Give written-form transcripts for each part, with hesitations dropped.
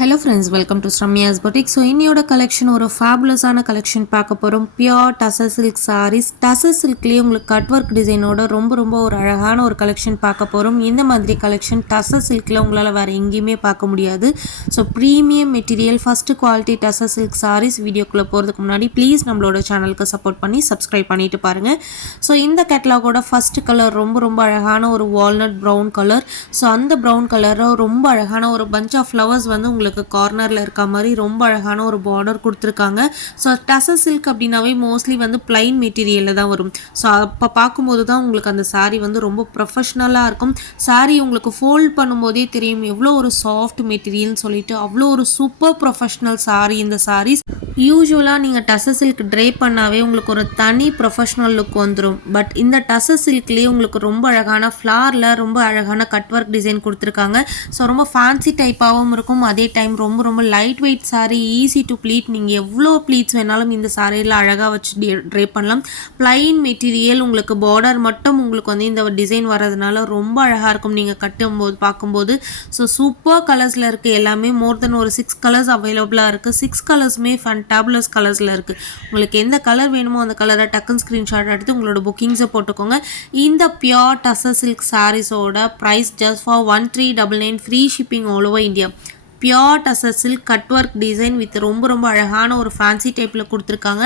Hello friends, welcome to Sramya's Boutique. So இன்னையோட collection ஒரு fabulous-ஆன collection பார்க்க போறோம். Pure Tussar silk sarees. Tussar silkலயே உங்களுக்கு cut work டிசைனோட ரொம்ப ஒரு அழகான ஒரு collection பார்க்க போறோம். இந்த மாதிரி collection Tussar silkல உங்களால வேற எங்கேயுமே பார்க்க முடியாது. So premium material first quality Tussar silk sarees வீடியோக்குள்ள போறதுக்கு முன்னாடி ப்ளீஸ் நம்மளோட சேனலுக்கு சப்போர்ட் பண்ணி subscribe பண்ணிட்டு பாருங்க. So இந்த கேட்டலாகோட first color ரொம்ப அழகான ஒரு walnut brown color. So அந்த brown color ரொம்ப அழகான ஒரு bunch of flowers வந்து உங்களுக்கு கார்னர்ல இருக்க மாதிரி ரொம்ப அழகான ஒரு பார்டர் கொடுத்திருக்காங்க. ஸோ டசர் சில்க் அப்படின்னாவே மோஸ்ட்லி வந்து பிளைன் மெட்டீரியல்ல தான் வரும். ஸோ அப்போ பார்க்கும்போது தான் உங்களுக்கு அந்த சாரீ வந்து ரொம்ப ப்ரொஃபஷ்னலாக இருக்கும். சாரீ உங்களுக்கு ஃபோல்ட் பண்ணும்போதே தெரியும் எவ்வளோ ஒரு சாஃப்ட் மெட்டீரியல்னு சொல்லிட்டு அவ்வளோ ஒரு சூப்பர் ப்ரொஃபஷ்னல் சாரீ இந்த சாரீஸ். யூஸ்வலாக நீங்கள் டசர் சில்க் ட்ரை பண்ணாவே உங்களுக்கு ஒரு தனி ப்ரொஃபஷ்னல் லுக் வந்துடும். பட் இந்த டசர் சில்க்லேயே உங்களுக்கு ரொம்ப அழகான ஃப்ளாரில் ரொம்ப அழகான கட் ஒர்க் டிசைன் கொடுத்துருக்காங்க. ஸோ ரொம்ப ஃபேன்சி டைப்பாகவும் இருக்கும். அதே டைம் ரொம்ப light weight sari, easy to pleat. நீங்கள் எவ்வளோ ப்ளீட்ஸ் வேணாலும் இந்த சாரியில் அழகாக வச்சு ட்ரை பண்ணலாம். பிளைன் மெட்டீரியல், உங்களுக்கு பார்டர் மட்டும் உங்களுக்கு வந்து இந்த டிசைன் வர்றதுனால ரொம்ப அழகாக இருக்கும் நீங்கள் கட்டும்போது பார்க்கும்போது. ஸோ சூப்பர் கலர்ஸில் இருக்குது. எல்லாமே மோர் தென் ஒரு 6 கலர்ஸ் அவைலபிளாக இருக்குது. 6 கலர்ஸுமே ஃபேண்டபுலஸ் கலர்ஸில் இருக்குது. உங்களுக்கு எந்த கலர் வேணுமோ அந்த கலரை டக்குன்னு ஸ்க்ரீன்ஷாட் எடுத்து உங்களோட புக்கிங்ஸை போட்டுக்கோங்க. இந்த பியோர் டசர் சில்க் சாரீஸோட price just for 1399 free shipping all over India. Pure tussar silk cut work design with ரொம்ப அழகான ஒரு ஃபேன்சி டைப்பில் கொடுத்துருக்காங்க.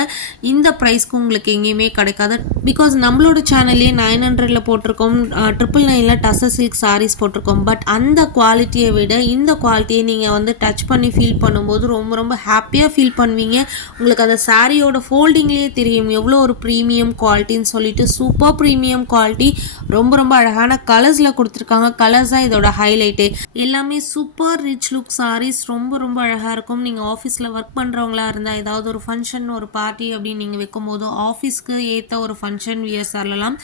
இந்த ப்ரைஸ்க்கு உங்களுக்கு எங்கேயுமே கிடைக்காது. பிகாஸ் நம்மளோட சேனல்லே 900ல் போட்டிருக்கோம், 999ல் டசர் சில்க் சாரீஸ் போட்டிருக்கோம். பட் அந்த குவாலிட்டியை விட இந்த குவாலிட்டியை நீங்கள் வந்து டச் பண்ணி ஃபீல் பண்ணும்போது ரொம்ப ஹாப்பியாக ஃபீல் பண்ணுவீங்க. உங்களுக்கு அந்த சாரியோட ஃபோல்டிங்லேயே தெரியும் எவ்வளோ ஒரு ப்ரீமியம் குவாலிட்டின்னு சொல்லிட்டு. சூப்பர் ப்ரீமியம் குவாலிட்டி, ரொம்ப அழகான கலர்ஸில் கொடுத்துருக்காங்க. கலர்ஸ் தான் இதோட ஹைலைட்டு. எல்லாமே சூப்பர் ரிச் லுக்ஸ் சாரீஸ் ரொம்ப அழகாக இருக்கும். நீங்கள் ஆஃபீஸில் ஒர்க் பண்ணுறவங்களா இருந்தால் ஏதாவது ஒரு ஃபங்க்ஷன் ஒரு பார்ட்டி அப்படின்னு நீங்கள் வைக்கும்போது ஆஃபீஸ்க்கு ஏற்ற ஒரு ஃபங்க்ஷன் வியர் சொல்லலாம்.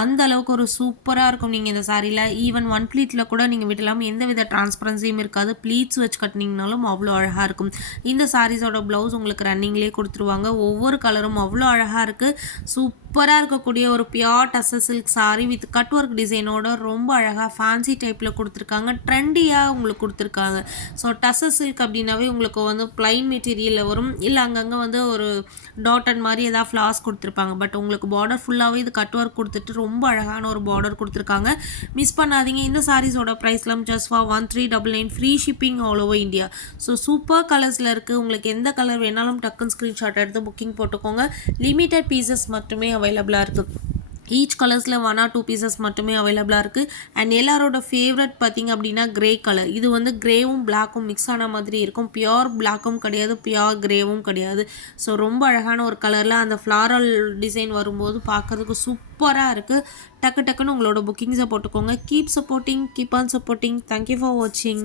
அந்த அளவுக்கு ஒரு சூப்பராக இருக்கும். நீங்கள் இந்த சாரியில் ஈவன் ஒன் ப்ளீட்டில் கூட நீங்கள் விடலாம். எந்த வித டிரான்ஸ்பரன்சியும் இருக்காது. ப்ளீட்ஸ் வச்சு கட்டினீங்கனாலும் அவ்வளோ அழகாக இருக்கும். இந்த சாரீஸோட ப்ளவுஸ் உங்களுக்கு ரன்னிங்லேயே கொடுத்துருவாங்க. ஒவ்வொரு கலரும் அவ்வளோ அழகாக இருக்குது. சூப்பராக இருக்கக்கூடிய ஒரு pure tussar silk sari with cut work டிசைனோட ரொம்ப அழகாக ஃபேன்சி டைப்பில் கொடுத்துருக்காங்க. ட்ரெண்டியாக உங்களுக்கு கொடுத்துருக்காங்க. ஸோ டசர் சில்க் அப்படின்னாவே உங்களுக்கு வந்து பிளைன் மெட்டீரியலில் வரும். இல்லை அங்கங்கே வந்து ஒரு டாட்டன் மாதிரி ஏதாவது ஃப்ளார்ஸ் கொடுத்துருப்பாங்க. பட் உங்களுக்கு பார்டர் ஃபுல்லாகவே இது கட் ஒர்க் கொடுத்துட்டு ரொம்ப அழகான ஒரு பார்டர் கொடுத்துருக்காங்க. மிஸ் பண்ணாதீங்க. இந்த சாரீஸோட ப்ரைஸ்லாம் just for 1399 free shipping all over India. So super கலர்ஸில் இருக்குது. உங்களுக்கு எந்த கலர் வேணாலும் டக்குன்னு ஸ்க்ரீன்ஷாட் எடுத்து புக்கிங் போட்டுக்கோங்க. லிமிட்டட் பீசஸ் மட்டுமே அவைலபிளாக இருக்குது. ஈச் கலர்ஸில் 1 or 2 பீசஸ் மட்டுமே அவைலபிளாக இருக்குது. அண்ட் எல்லாரோட ஃபேவரட் பார்த்திங்க அப்படின்னா க்ரே கலர். இது வந்து க்ரேவும் பிளாக்கும் மிக்ஸ் ஆன மாதிரி இருக்கும். பியோர் பிளாக்கும் கிடையாது, பியோர் க்ரேவும் கிடையாது. ஸோ ரொம்ப அழகான ஒரு கலரில் அந்த ஃப்ளாரல் டிசைன் வரும்போது பார்க்கறதுக்கு சூப்பராக இருக்குது. டக்குன்னு உங்களோட புக்கிங்ஸை போட்டுக்கோங்க. Keep supporting, keep on supporting. Thank you for வாட்சிங்.